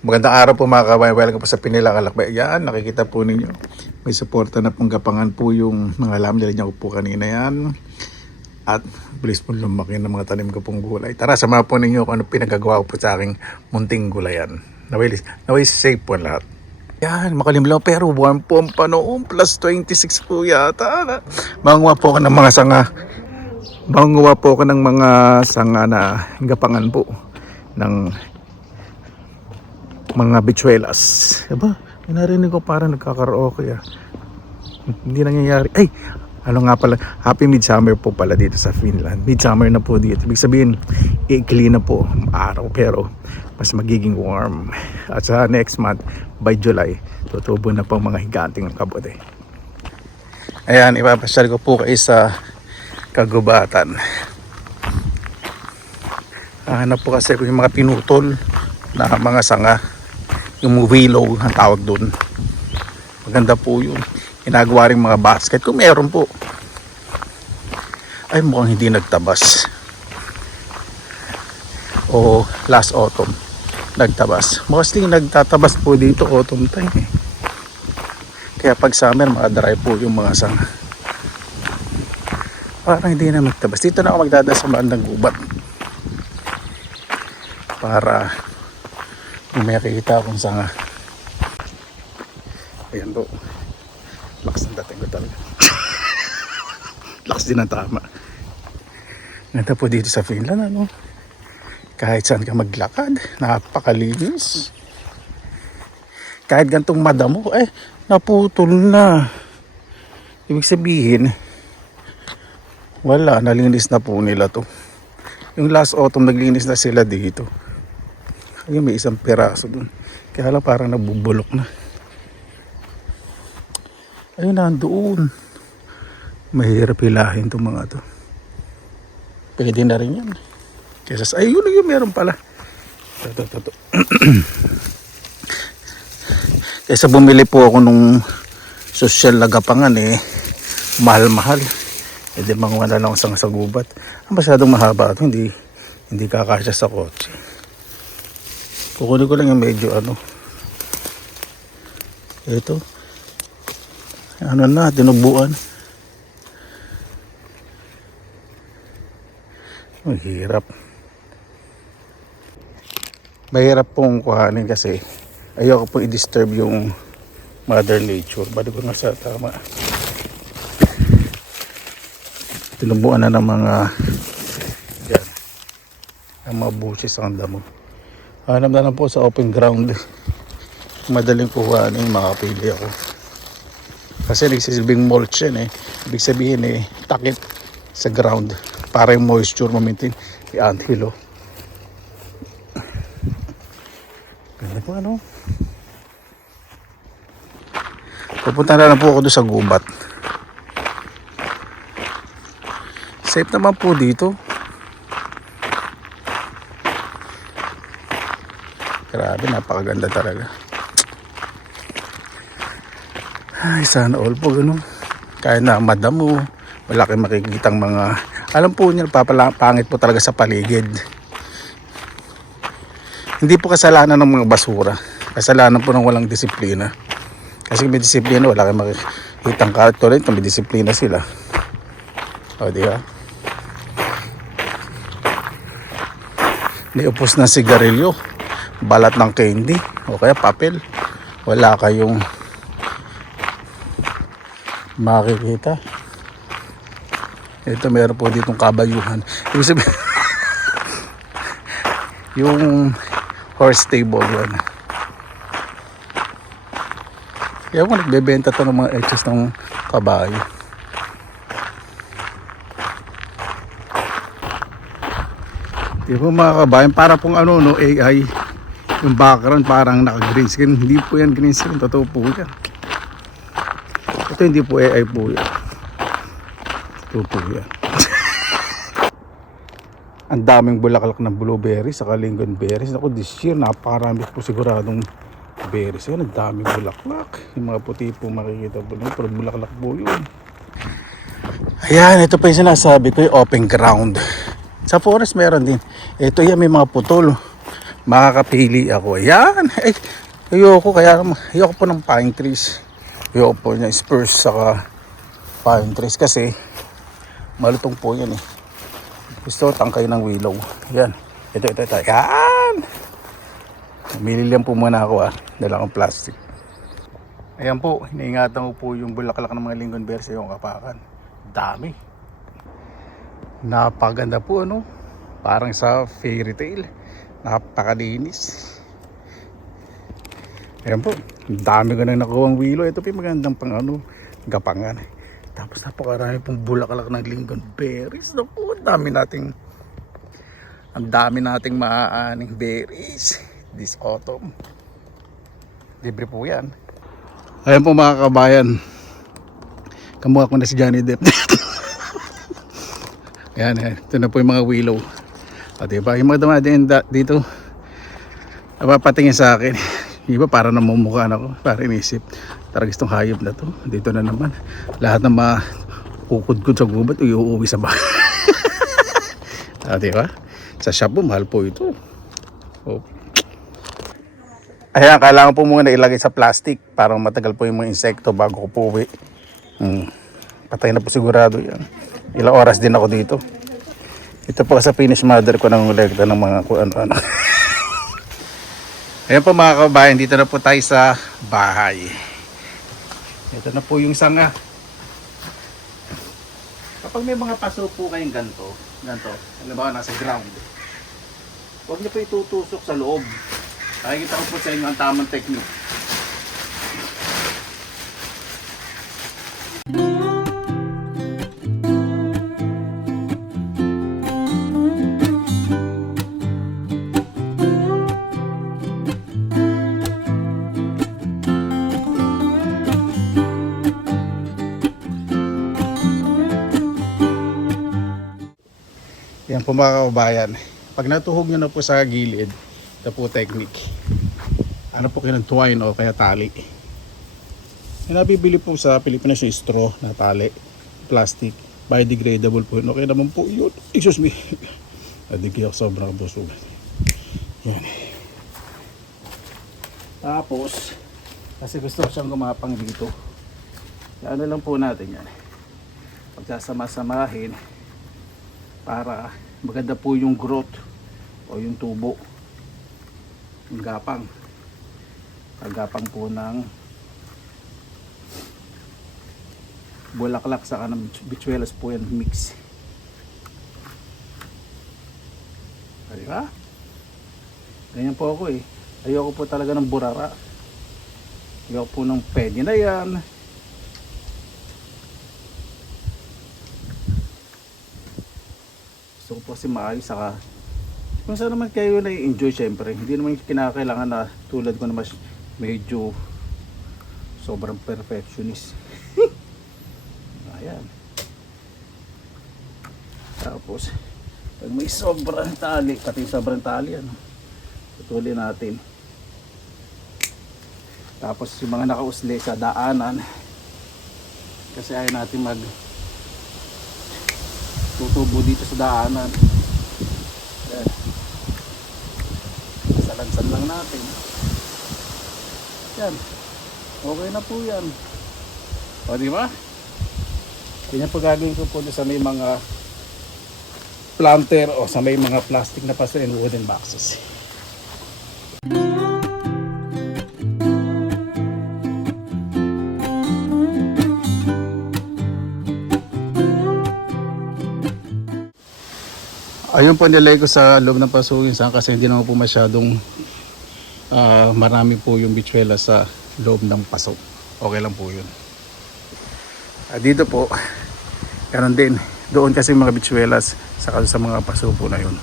Magandang araw po mga kabayan. Welcome po sa Pinilang Alakbay. Yan, nakikita po ninyo. May suporta na pong gapangan po yung mga alam nila niya po kanina yan. At bilis po lumaki ng mga tanim ko pong gulay. Tara, sama po ninyo kung ano pinagagawa ko po sa aking munting gulayan. Naway safe po lahat. Yan, makalimlaw pero warm po ang panoon. Plus 26 po yata. Manguha po ako ng mga sanga. Manguha po ako ng mga sanga na gapangan po ng mga bichuelas. Diba? May narinig ko parang nagkakaraoke ah. Hindi nangyayari. Ay! Ano nga pala? Happy Midsummer po pala dito sa Finland. Midsummer na po dito. Ibig sabihin, ikli na po araw pero mas magiging warm. At sa next month, by July, tutubo na po mga higanting kabote. Ayan, ipapasyal ko po kayo sa kagubatan. Hanap po kasi ko yung mga pinutol na mga sanga. Yung willow ang tawag doon. Maganda po yun. Ginagawa rin mga basket. Kung meron po. Ay mukhang hindi nagtabas. O last autumn nagtabas. Mostly nagtatabas po dito autumn time eh. Kaya pag summer mga dry po yung mga sanga. Parang hindi na magtabas. Dito na ako magdadasamaan ng gubat. Para may makikita akong sanga. Ayan po. Lakas ng dating ko talaga. Lakas din ang tama. Ganda po dito sa Finland ano. Kahit saan ka maglakad, napakalinis. Kahit gantong madamo, naputol na. Ibig sabihin, wala, nalinis na po nila to. Yung last autumn naglinis na sila dito. Ayun, may isang piraso dun. Kaya lang parang nabubulok na. Ayun, nandoon. Mahirap hilahin itong mga to. Pwede na rin yan. Ayun, meron pala. Ito. Kaysa bumili po ako nung social na gapangan mahal-mahal. Di manguha na lang sa gubat. Masyadong mahaba ito. Hindi kakasya sa kotse. Kukunin ko lang yung medyo ito na tinubuan. Mahirap pong kuhanin kasi ayoko pong i-disturb yung mother nature. Balik ko nga sa tama. Tinubuan na ng mga yan, ang mga bushes ang damo. Hanap na lang po sa open ground. Madaling kuhanin, makapili ako. Kasi nagsisilbing mulch yan Ibig sabihin takip sa ground para yung moisture ma-maintain. Yung anthill Ganda po Pupunta na lang po ako doon sa gubat. Safe naman po dito. Grabe, napakaganda talaga. Ay, sana all po ganun. Kahit na madamo, wala kayong makikitang mga... Alam po niyo, pangit po talaga sa paligid. Hindi po kasalanan ng mga basura. Kasalanan po ng walang disiplina. Kasi may disiplina, wala kayong makikitang karto rin kung may disiplina sila. O, di ba? Niupos na sigarilyo, balat ng candy, o kaya papel. Wala kayong makikita. Ito meron po ditong kabayuhan. Ibig sabihin, yung horse stable yan. Kaya kung nagbebenta to ng mga etches ng kabayo. Di ba mga kabayan, para pong AI, yung background parang naka-green screen. Hindi po yan green screen, totoo po yan. Ito hindi po AI po yan. Totoo po yan. Ang daming bulaklak ng blueberries saka lingonberries. Ako this year napakarami po siguradong berries. Yan, ang daming bulaklak. Yung mga puti po makikita po nyo, pero bulaklak po yun. Ayan, ito pa yung sinasabi ko, yung open ground. Sa forest meron din. Ito yan, may mga putol. makakapili ako. Yan. Ay, ayoko po ng pine trees. Ayoko po niya spruce saka pine trees kasi malutong po yan eh. Gusto tangkay ng willow. Yan. Ito. Yan. Mamili lang po muna ako dala akong plastic. Ayan po, iniingatan ko po yung bulaklak ng mga lingonberry sa yung kapakan. Dami. Napaganda po ano. Parang sa fairy tale. Napakalinis. Ayan po, dami ko na nakuha ang willow. Ito po yung magandang pang gapangan. Tapos napakarami pong bulaklak ng lingonberries. Naku, ang dami nating maaaning berries this autumn. Libre po yan. Ayan po mga kabayan, kamukha ko na si Johnny Depp. Ayan, ito na po yung mga willow. O diba, yung mga dumadaan dito napapatingin sa akin. Iba para namumukhaan ako, para inisip talagang itong hayop na to. Dito na naman lahat ng mga kukudkod sa gubat uuwi sa bahay. Diba, sa shop po mahal po ito. Ayan, kailangan po muna ilagay sa plastic para matagal po yung mga insekto bago ko po uwi. Patay na po sigurado yan. Ilang oras din ako dito. Ito po sa finish mother ko ng ulegta ng mga ano. Ayan po mga kabayan, dito na po tayo sa bahay. Ito na po yung sanga. Kapag may mga paso po kayong ganito, halimbawa nasa ground, huwag niyo po itutusok sa loob. Nakikita ko po sa inyo ang tamang technique. Yan po mga kabayan. Pag natuhog nyo na po sa gilid, ito po technique. Ano po kinag-twine o kaya tali. Yung nabibili po sa Pilipinas yung straw na tali. Plastic. Biodegradable po yun. Okay naman po yun. Excuse me. Nadigay ako sobrang kabusugan. Yan. Tapos, kasi gusto ko siyang gumapang dito. Ano lang po natin yan. Pagsasama-samahin para maganda po yung growth o yung tubo. Yung gapang po ng bulaklak sa kanang bichuelas po yan mix. Diba? Ganyan po ako eh. Ayoko po talaga ng burara. Ayoko po ng pwede na yan. Gusto ko po kasi maayos saka kung saan naman kayo na-enjoy syempre. Hindi naman kinakailangan na tulad ko na mas medyo sobrang perfectionist. Ayan. Tapos pag may sobrang tali, pati sobrang tali putulin natin. Tapos yung mga nakausli sa daanan kasi ayaw natin mag tutubo dito sa daanan. Ayan. Salansan lang natin. Yan. Okay na po yan. O diba? Ganyan po gagawin ko po sa may mga planter o sa may mga plastic na paso and wooden boxes. Ayun po nilagay ko sa loob ng paso yung sanga kasi hindi naman po masyadong marami po yung bichuela sa loob ng paso. Okay lang po yun. Dito po, karon din. Doon kasi mga bichuelas sa mga paso po na yun.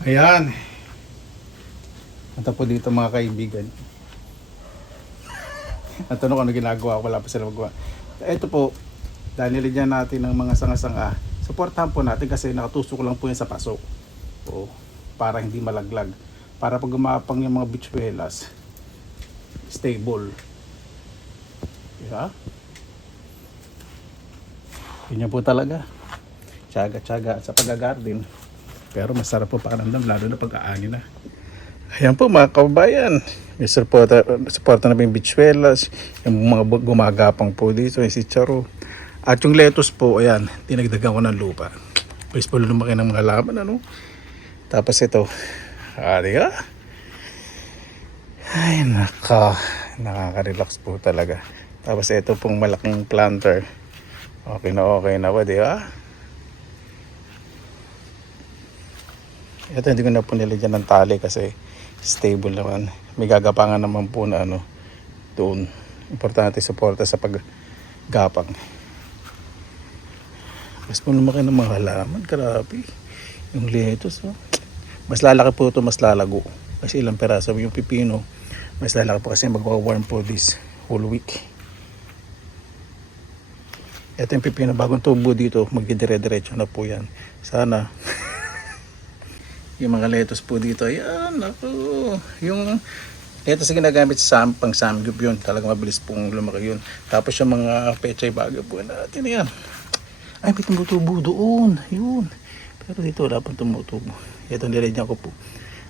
Ayan. Punta po dito mga kaibigan. Ang tanong ko ano ginagawa, wala pa sila magawa. Ito po, dahil nilagyan natin ng mga sanga-sanga, supportahan po natin kasi nakatusok lang po yan sa paso. O, para hindi malaglag. Para pag gumapang yung mga bichuelas, stable. Diba? Yun po talaga. Tsaga-tsaga sa pag-garden. Pero masarap po pakiramdam, lalo na pag-aani na. Ayan po mga kababayan, may supporta na po yung bichuelas, yung mga gumagapang po dito, yung sitsaro. At yung lettuce po, ayan, dinagdagan ko ng lupa. Pwes po lumaki ng mga laman, ano? Tapos ito, diba? Ay, nakaka-relax po talaga. Tapos ito pong malaking planter. Okay na po, diba? Ito hindi ko na po nilagyan ng tali kasi stable naman. May gagapangan naman po na ano doon. Importante suporta sa paggapang. Mas po lumaki ng mga halaman. Grabe. Yung lettuce. Oh. Mas lalaki po ito, mas lalago. Kasi ilang peraso. Yung pipino, mas lalaki po kasi magwa-warm po this whole week. Ito yung pipino. Bagong tubo dito. Magdidire-diretso na po yan. Sana. Yung mga lettuce po dito, ayan, ako. Yung lettuce na ginagamit sa pang samgyup yun, talagang mabilis pong lumaki yun. Tapos yung mga pechay bago po natin, ayan. Ay, may tumutubo doon, yun. Pero dito wala pang tumutubo. Ito nilagyan ko po.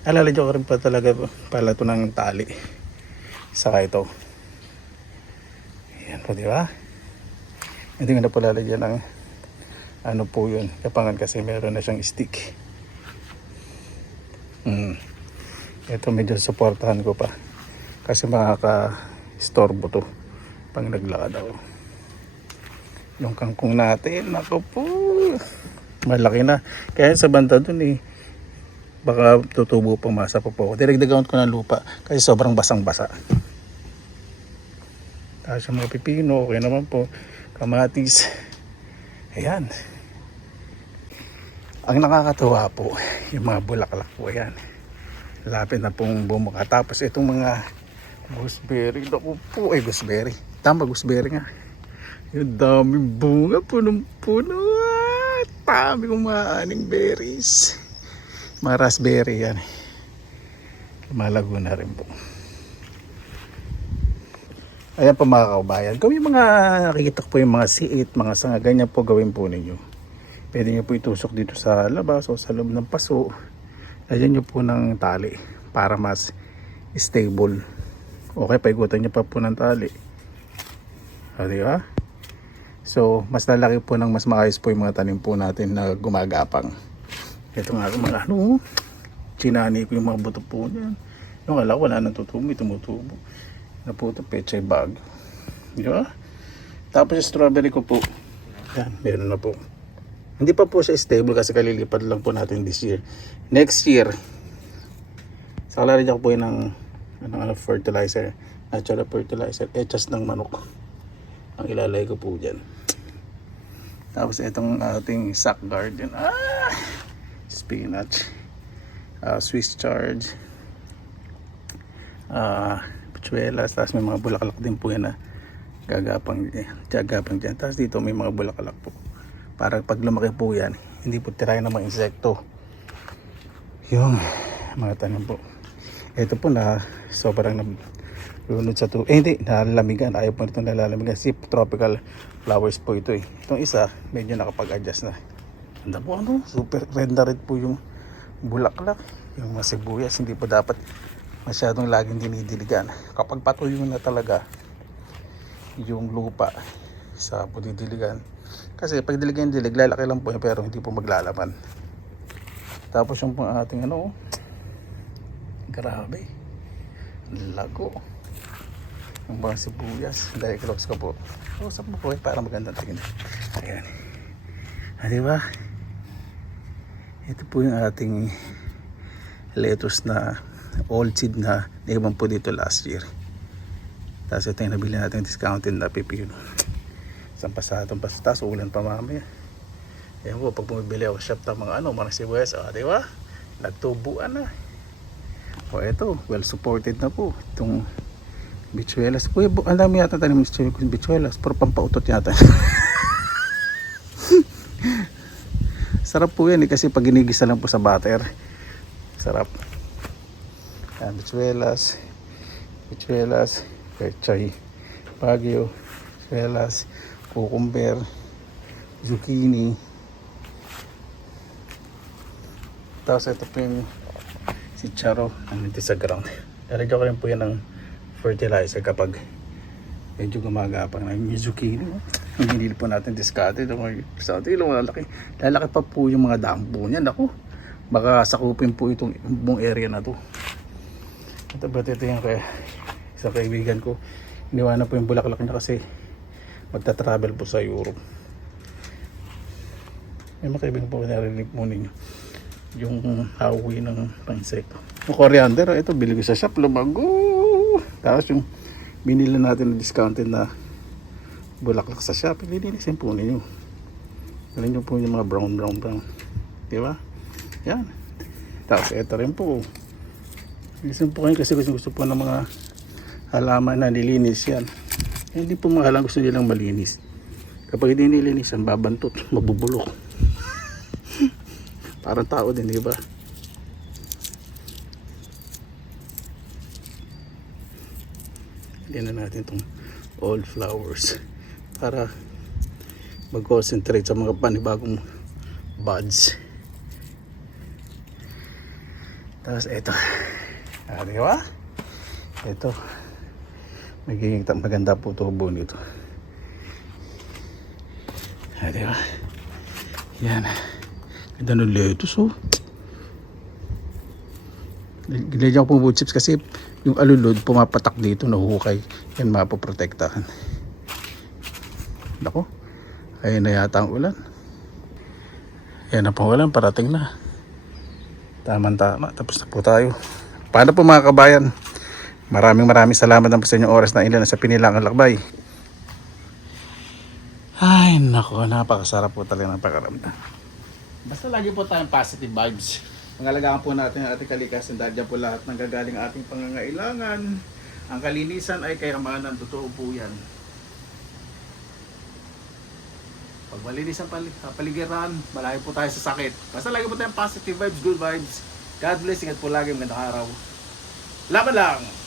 Alalagyan ko rin pa talaga pala ito ng tali. Saka ito. Ayan po, di ba? Hindi ko na po lalagyan ng ano po yun, kapangan kasi meron na siyang stick. Ito medyo supportahan ko pa kasi makaka-storbo to pang naglakad ako. Yung kangkong natin, ako po malaki na, kaya sa banda dun baka tutubo pang masa po po. Dinagdagan ko ng lupa kasi sobrang basang-basa. Tapos yung mga pipino, okay naman po, kamatis, ayan. Ang nakakatuwa po, yung mga bulaklak po, ayan. Lapit na pong bumuka. Tapos itong mga gooseberry, naku po, gooseberry. Tama, gooseberry nga. Yung daming bunga, punong-puno. Dami kong mga aning berries. Mga raspberry yan. Lumalago na rin po. Ayan po mga kaubayan. Kung yung mga nakikita ko po yung mga siit, mga sanga, ganyan po gawin po ninyo. Pwede nyo po itusok dito sa labas o sa loob ng paso. Lagyan nyo po ng tali para mas stable. Okay, paikutan nyo pa po ng tali. Diba? So, mas lalaki po ng mas maayos po yung mga tanim po natin na gumagapang. Ito nga mga chinani ko yung mga buto po niyan. Yung ala, wala nang tutubo, tumutubo. Na po ito, pechay bag. Diba? Tapos yung strawberry ko po. Yan, meron na po. Hindi pa po siya stable kasi kalilipad lang po natin this year. Next year, saka rin ako po yun ng fertilizer, natural fertilizer, echas ng manok. Ang ilalagay ko po dyan. Tapos itong ating sack garden. Spinach. Swiss chard. Pichuelas. Tapos may mga bulaklak din po yan na gagapang dyan. Tapos dito may mga bulaklak po. Para pag lumaki po yan, hindi po tirayan ng mga insekto. Yung mga tanim po. Ito po na sobrang nalunod sa hindi, nalalamigan. Ayaw po nito nalalamigan. Si tropical flowers po ito . Itong isa, medyo nakapag-adjust na. Ganda po super red na red po yung bulaklak. Yung mga sibuyas, hindi po dapat masyadong laging dinidiligan. Kapag patuyo na talaga yung lupa sa didiligan. Kasi pag dilig, lalaki lang po yun pero hindi po maglalaman. Tapos yung pang ating grabe. Lago. Yung mga sibuyas. Diaclops ko po. Usap mo po para magandang tingin. Ayan. Diba? Ito po yung ating lettuce na old seed na naiwan po dito last year. Tapos ito yung nabili natin discounted na pipino. Isang pasatong pastas, ulan pa mamaya. Ayan po, pag bumibili ako shop ng mga mga sibuyas, di ba? nagtubuan na. O eto, well supported na po itong bichuelas po. Ang dami yata tanim ng bichuelas, pero pampautot yata. Sarap po yan kasi pag ginigisa lang po sa butter, sarap. Yan, bichuelas, pechay, bagyo, bichuelas, cucumber, zucchini. Tapos ito po yung si Charo, nandito sa ground. Lalagyan ko rin po yan ng fertilizer kapag medyo gumagapang na yung zucchini. Hindi po natin discarded. Lalaki pa po yung mga dampo niyan. Ako, baka sakupin po itong buong area na to. Ito yung isang kaibigan ko. Iniwanan po yung bulaklak niya kasi magta-travel po sa Europe. May mga kaibigan po narinig po ninyo yung hawi ng pansekto. Yung coriander, ito bili ko sa shop, lumago. Tapos yung binili natin na discounted na bulaklak sa shop, linisin po ninyo. Alin nyo po yung mga brown. Diba? Yan. Tapos ito rin po. Linisin po kayo kasi gusto po ng mga halaman na nilinis yan. Hindi po mga halaman gusto nilang malinis. Kapag hindi nilinis yan, babantot, mabubulok. Parang tao din, di ba? Hindi na natin itong old flowers para mag-concentrate sa mga panibagong buds. Tapos ito, di ba? Ito, magiging maganda po tubo nito. Di ba? Yan. Ganda ng lettuce, oh. Ginagyan ko po wood chips kasi yung alulod pumapatak dito, nahuhukay. Yan mapoprotektahan. Nako, ayun na yata ang ulan. Yan na pang ulan, parating na. Tama, tapos na po tayo. Paano po mga kabayan? Maraming salamat na po sa inyong oras na ilan sa Pinilangan Lakbay. Ay nako, napakasarap po talaga ng pakaramdam. Basta lagi po tayong positive vibes. Pangalagaan po natin ang ating kalikasan dahil dyan po lahat ng gagaling ating pangangailangan. Ang kalinisan ay kayamanan, totoo po yan. Pag malinis ang paligiran, malayo po tayo sa sakit. Basta lagi po tayong positive vibes, good vibes. God bless, ingat po lagi, magandang araw. Laban lang!